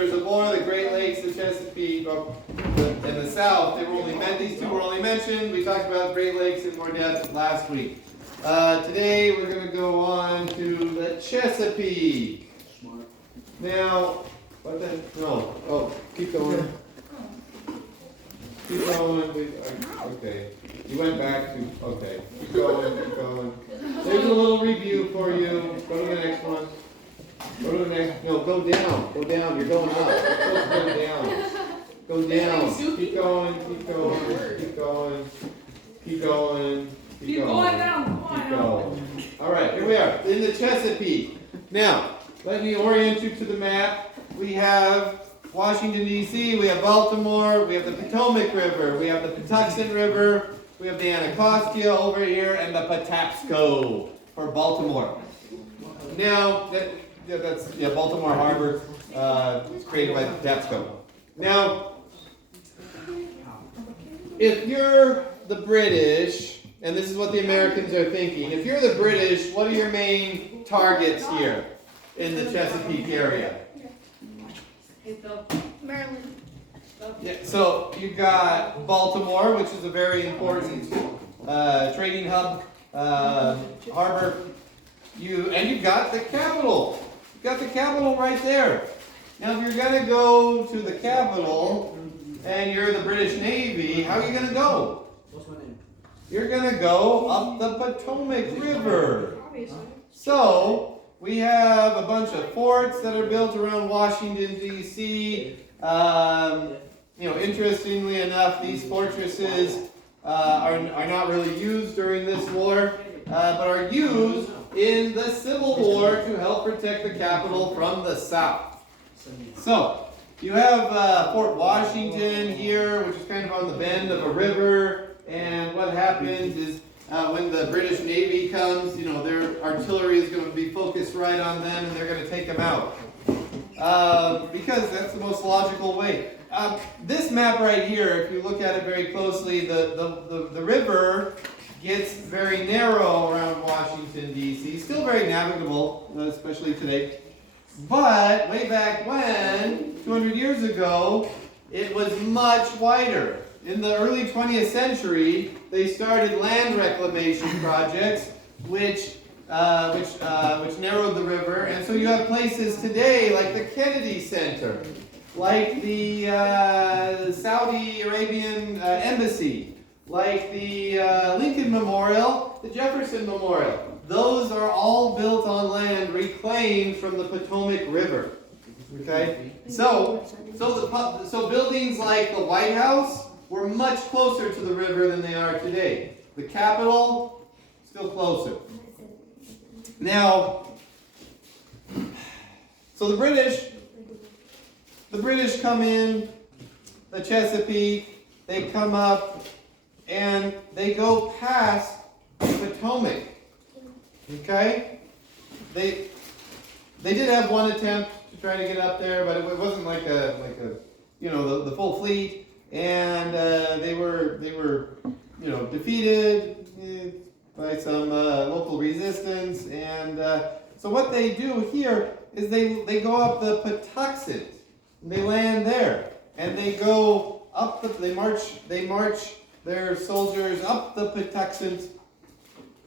There's the more the Great Lakes, the Chesapeake, and the South. They were only meant; these two were only mentioned. We talked about Great Lakes in more depth last week. Today we're going to go on to the Chesapeake. Now, what the? No. Oh, keep going. Keep going. Okay. You went back to. Okay. Keep going. Keep going. There's a little review for you. Go to the next one. Go to the next. No, go down. Go down. You're going up. You're supposed to go down. Go down. Keep going. Keep going. Keep going. Keep going. Keep going down. Keep going. All right. Here we are in the Chesapeake. Now, let me orient you to the map. We have Washington, D.C. We have Baltimore. We have the Potomac River. We have the Patuxent River. We have the Anacostia over here, and the Patapsco for Baltimore. Now, that's Baltimore Harbor. It's created by the Patapsco. Now, if you're the British, and this is what the Americans are thinking, if you're the British, what are your main targets here in the Chesapeake area? Maryland. Yeah, so you've got Baltimore, which is a very important trading hub, harbor. And you've got the capital. You've got the capital right there. Now, if you're going to go to the capital and you're the British Navy, how are you going to go? What's my name? You're going to go up the Potomac River. So we have a bunch of forts that are built around Washington, D.C. Interestingly enough, these fortresses are not really used during this war, but are used in the Civil War to help protect the capital from the South. So you have Fort Washington here, which is kind of on the bend of a river, and what happens is when the British Navy comes, their artillery is going to be focused right on them, and they're going to take them out. Because that's the most logical way. This map right here, if you look at it very closely, the river gets very narrow around Washington, D.C. Still very navigable, especially today. But way back when, 200 years ago, it was much wider. In the early 20th century, they started land reclamation projects, which narrowed the river. And so you have places today like the Kennedy Center, like the Saudi Arabian Embassy, like the Lincoln Memorial, the Jefferson Memorial. Those are all built on land reclaimed from the Potomac River. Okay, so buildings like the White House were much closer to the river than they are today. The Capitol, still closer. Now, so the British come in, the Chesapeake, they come up, and they go past the Potomac. Okay? They did have one attempt to try to get up there, but it wasn't like the full fleet, and they were defeated by some local resistance, and so what they do here is they go up the Patuxent, and they land there, and they go up they march their soldiers up the Patuxent,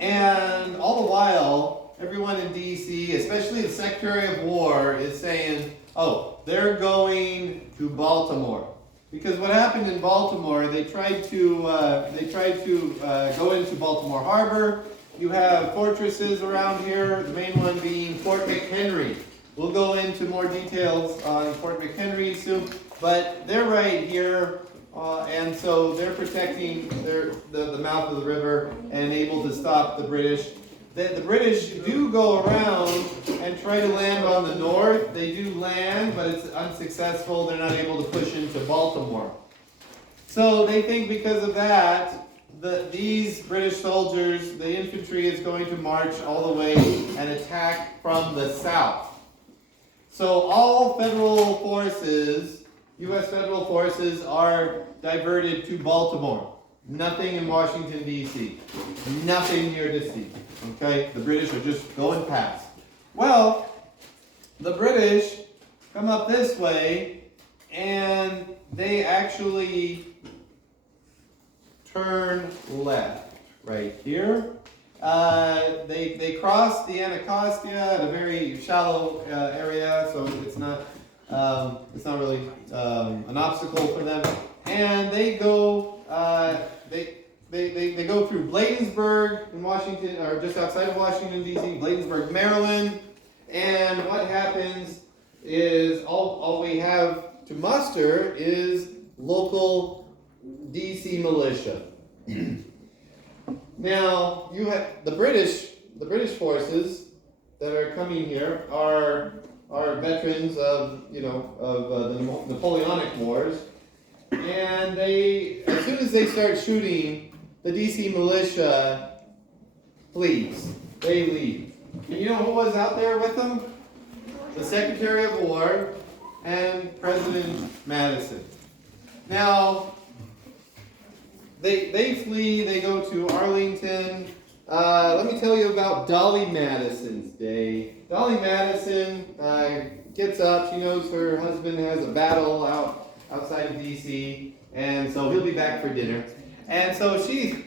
and all the while, everyone in D.C., especially the Secretary of War, is saying, "Oh, they're going to Baltimore." Because what happened in Baltimore, they tried to go into Baltimore Harbor. You have fortresses around here, the main one being Fort McHenry. We'll go into more details on Fort McHenry soon, but they're right here, and so they're protecting the mouth of the river and able to stop the British. The British do go around and try to land on the north. They do land, but it's unsuccessful. They're not able to push into Baltimore. So they think because of that, these British soldiers, the infantry is going to march all the way and attack from the south. So all federal forces, U.S. federal forces, are diverted to Baltimore. Nothing in Washington, D.C. Nothing near D.C. Okay? The British are just going past. Well, the British come up this way, and they actually turn left right here. They cross the Anacostia at a very shallow area, so it's not really an obstacle for them. And they go they go through Bladensburg in Washington, or just outside of Washington D.C., Bladensburg, Maryland. And what happens is all we have to muster is local D.C. militia. Now you have the British forces that are coming here are veterans of the Napoleonic Wars, and as soon as they start shooting, the D.C. militia flees. They leave. And you know who was out there with them? The Secretary of War and President Madison. Now, they flee, they go to Arlington. Let me tell you about Dolly Madison's day. Dolly Madison gets up, she knows her husband has a battle outside of D.C., and so he'll be back for dinner. And so she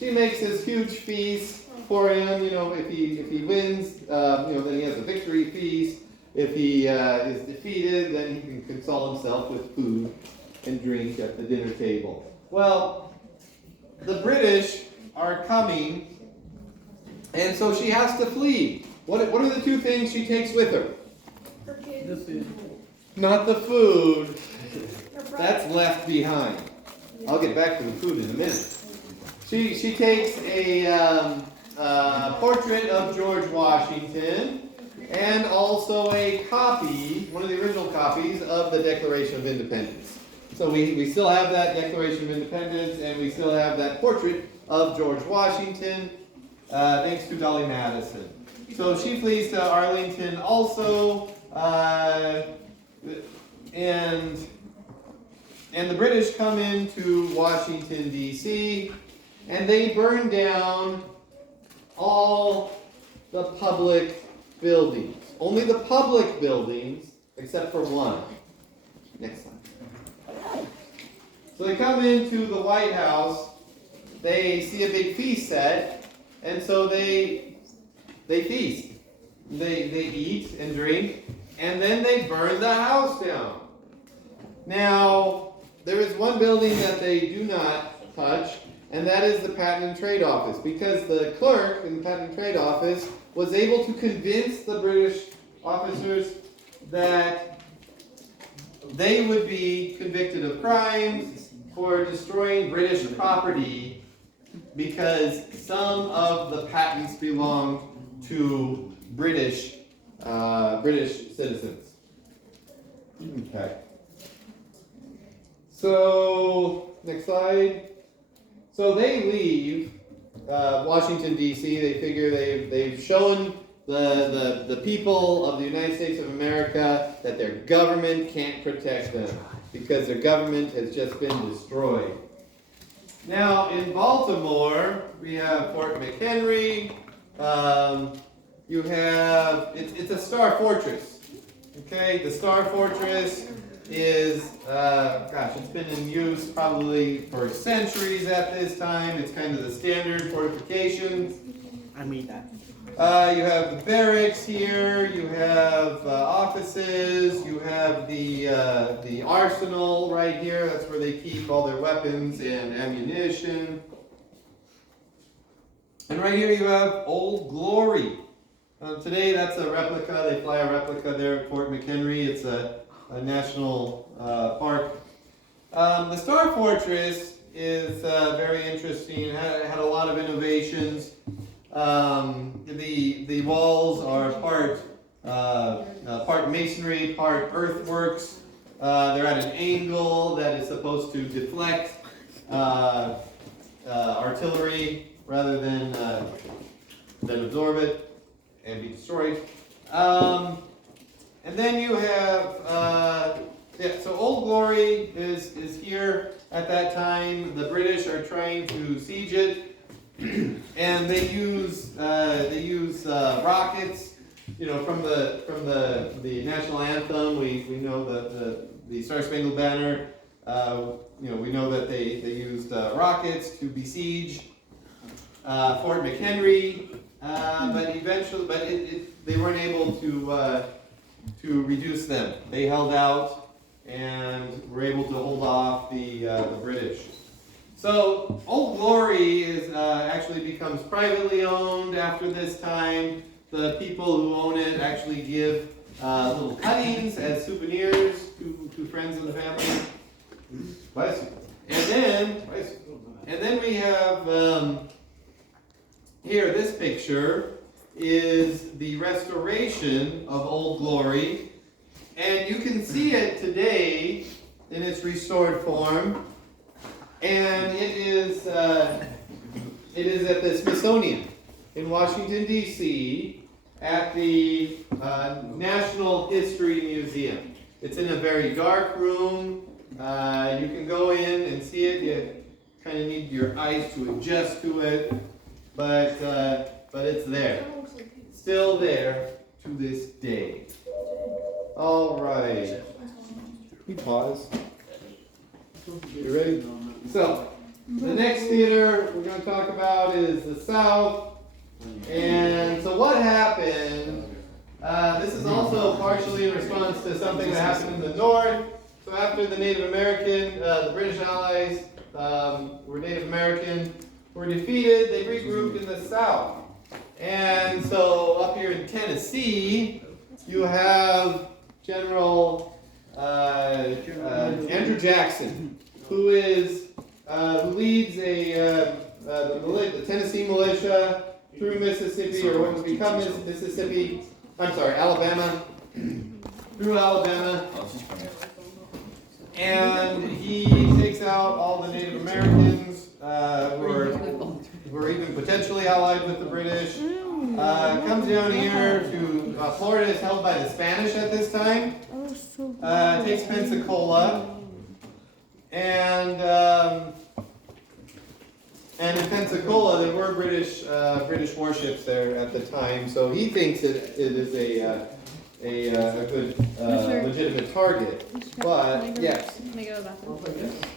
makes this huge feast for him. If he wins, then he has a victory feast. If he is defeated, then he can console himself with food and drink at the dinner table. Well, the British are coming, and so she has to flee. What are the two things she takes with her? Her kids. The food. Not the food. That's left behind. I'll get back to the food in a minute. She takes a portrait of George Washington and also a copy, one of the original copies of the Declaration of Independence. So we still have that Declaration of Independence, and we still have that portrait of George Washington, thanks to Dolly Madison. So she flees to Arlington also, and the British come into Washington, D.C., and they burn down all the public buildings. Only the public buildings, except for one. Next slide. So they come into the White House, they see a big feast set, and so they feast. They eat and drink, and then they burn the house down. Now, there is one building that they do not touch, and that is the Patent and Trade Office, because the clerk in the Patent and Trade Office was able to convince the British officers that they would be convicted of crimes for destroying British property because some of the patents belonged to British citizens. Okay. So, next slide. So they leave Washington, D.C. They figure they've shown the people of the United States of America that their government can't protect them because their government has just been destroyed. Now, in Baltimore, we have Fort McHenry. You have, it's a star fortress. Okay, the star fortress is, it's been in use probably for centuries at this time. It's kind of the standard fortifications. I made that. You have the barracks here, you have offices, you have the arsenal right here. That's where they keep all their weapons and ammunition. And right here you have Old Glory. Today that's a replica. They fly a replica there at Fort McHenry. It's a national park. The Star Fortress is very interesting. It had a lot of innovations. The walls are part masonry, part earthworks. They're at an angle that is supposed to deflect artillery rather than absorb it and be destroyed. And then you have, so Old Glory is here at that time. The British are trying to siege it, and they use rockets from the national anthem, we know that the Star Spangled Banner. We know that they used rockets to besiege Fort McHenry, but eventually, they weren't able to reduce them. They held out and were able to hold off the British. So Old Glory actually becomes privately owned after this time. The people who own it actually give little cuttings as souvenirs to friends of the family. And then we have here, this picture is the restoration of Old Glory, and you can see it today in its restored form, and it is at the Smithsonian in Washington, D.C. at the National History Museum. It's in a very dark room. You can go in and see it. You kind of need your eyes to adjust to it, but it's there. Still there to this day. All right. We pause. You ready? So, the next theater we're going to talk about is the South. And so what happened, this is also partially in response to something that happened in the North. So after the Native American, the British allies were Native American, were defeated, they regrouped in the South. And so up here in Tennessee, you have General Andrew Jackson, who leads the Tennessee militia through Mississippi, or what would become Mississippi. Alabama, through Alabama, and he takes out all the Native Americans who are even potentially allied with the British. Comes down here to Florida is held by the Spanish at this time. Takes Pensacola, and in Pensacola there were British warships there at the time. So he thinks it is a good legitimate target. But yes. Let me go to the bathroom.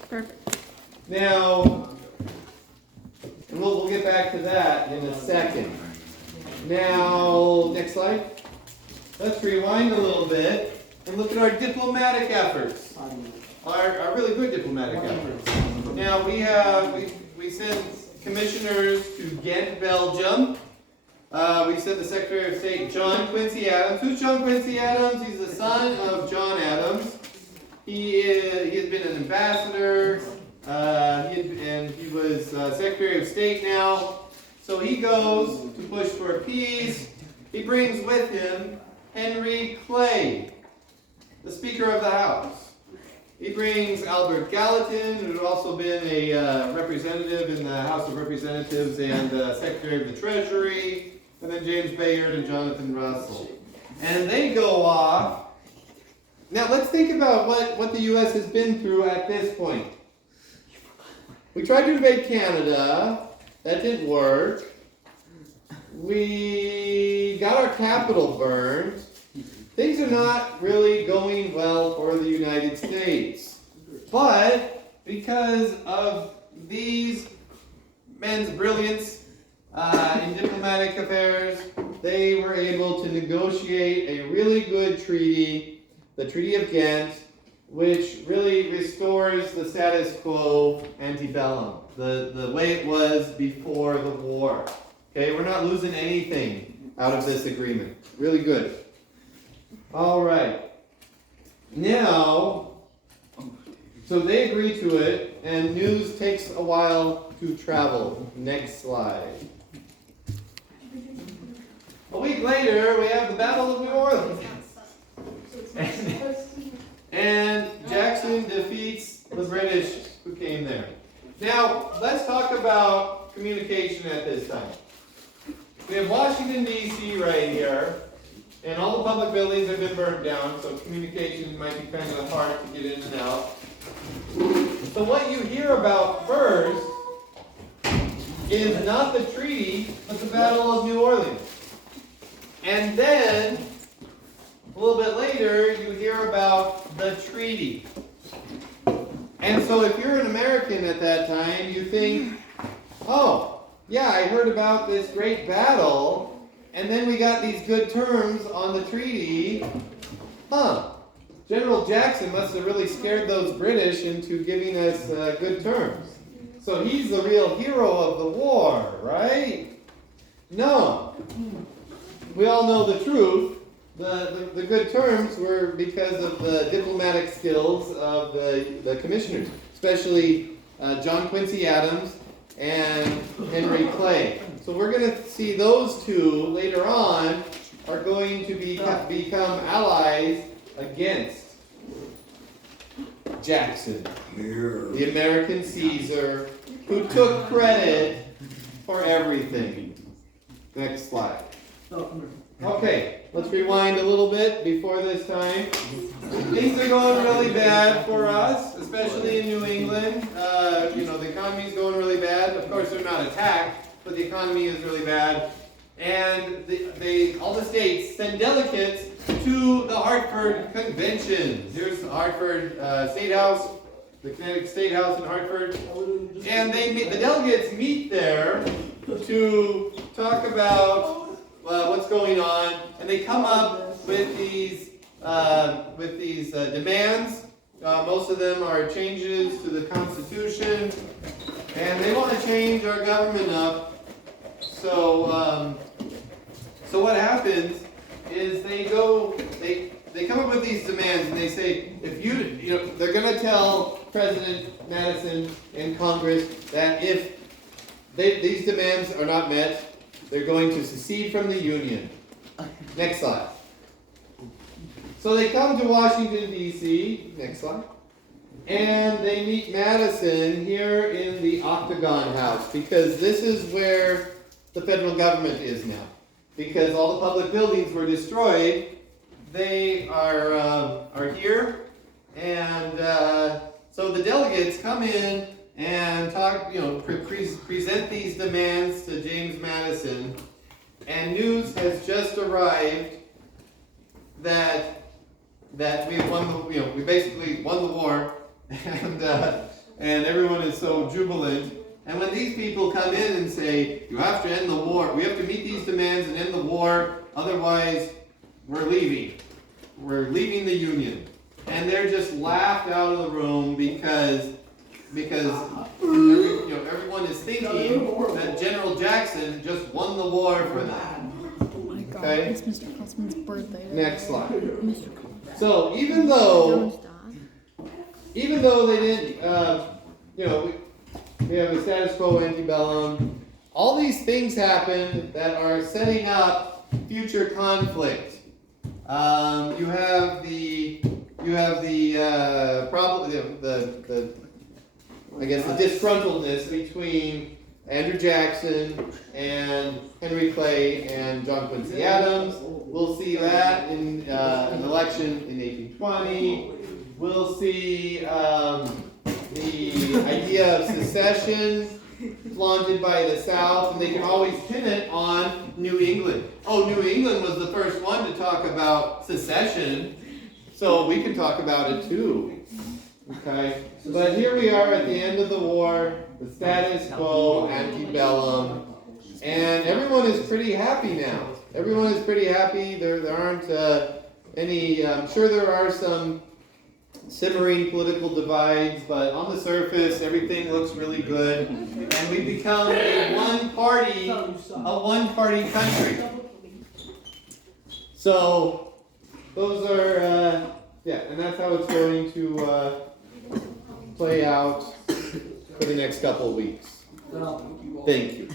Perfect. Now, and we'll get back to that in a second. Now, next slide. Let's rewind a little bit and look at our diplomatic efforts. Our really good diplomatic efforts. Now we sent commissioners to Ghent, Belgium. We sent the Secretary of State, John Quincy Adams. Who's John Quincy Adams? He's the son of John Adams. He has been an ambassador, and he was Secretary of State now. So he goes to push for peace. He brings with him Henry Clay, the Speaker of the House. He brings Albert Gallatin, who had also been a representative in the House of Representatives and Secretary of the Treasury, and then James Bayard and Jonathan Russell. And they go off. Now let's think about what the U.S. has been through at this point. We tried to invade Canada. That didn't work. We got our capital burned. Things are not really going well for the United States. But because of these men's brilliance in diplomatic affairs, they were able to negotiate a really good treaty, the Treaty of Ghent, which really restores the status quo antebellum, the way it was before the war. Okay, we're not losing anything out of this agreement. Really good. All right. Now, so they agree to it, and news takes a while to travel. Next slide. A week later, we have the Battle of New Orleans. And Jackson defeats the British who came there. Now, let's talk about communication at this time. We have Washington, D.C. right here, and all the public buildings have been burned down, so communication might be kind of hard to get in and out. So what you hear about first is not the treaty, but the Battle of New Orleans. And then, a little bit later, you hear about the treaty. And so if you're an American at that time, you think, oh, yeah, I heard about this great battle, and then we got these good terms on the treaty. General Jackson must have really scared those British into giving us good terms. So he's the real hero of the war, right? No. We all know the truth. The good terms were because of the diplomatic skills of the commissioners, especially John Quincy Adams and Henry Clay. So we're going to see those two later on are going to become allies against Jackson, the American Caesar, who took credit for everything. Next slide. Okay, let's rewind a little bit before this time. Things are going really bad for us, especially in New England. The economy's going really bad. Of course, they're not attacked, but the economy is really bad. And all the states send delegates to the Hartford Convention. Here's the Hartford State House, the Connecticut State House in Hartford. And the delegates meet there to talk about what's going on, and they come up with these demands. Most of them are changes to the Constitution, and they want to change our government up. So what happens is they come up with these demands, and they say, if they're going to tell President Madison and Congress that if these demands are not met, they're going to secede from the Union. Next slide. So they come to Washington, D.C. Next slide. And they meet Madison here in the Octagon House, because this is where the federal government is now. Because all the public buildings were destroyed, they are here. And so the delegates come in and talk, present these demands to James Madison, and news has just arrived that we have won we basically won the war, and everyone is so jubilant. And when these people come in and say, you have to end the war, we have to meet these demands and end the war, otherwise we're leaving the Union, and they're just laughed out of the room because everyone is thinking that General Jackson just won the war for them. Oh my God, Okay? it's Mr. Cossman's birthday. Next slide. Mr. So even though they didn't, we have a status quo antebellum, all these things happen that are setting up future conflict. You have the problem, the disgruntledness between Andrew Jackson and Henry Clay and John Quincy Adams. We'll see that in an election in 1820. We'll see the idea of secession flaunted by the South, and they can always pin it on New England. Oh, New England was the first one to talk about secession, so we can talk about it too. Okay, but here we are at the end of the war, the status quo antebellum, and everyone is pretty happy now. Everyone is pretty happy. There aren't any. I'm sure there are some simmering political divides, but on the surface, everything looks really good, and we become a one-party country. So those are and that's how it's going to play out for the next couple of weeks. Thank you.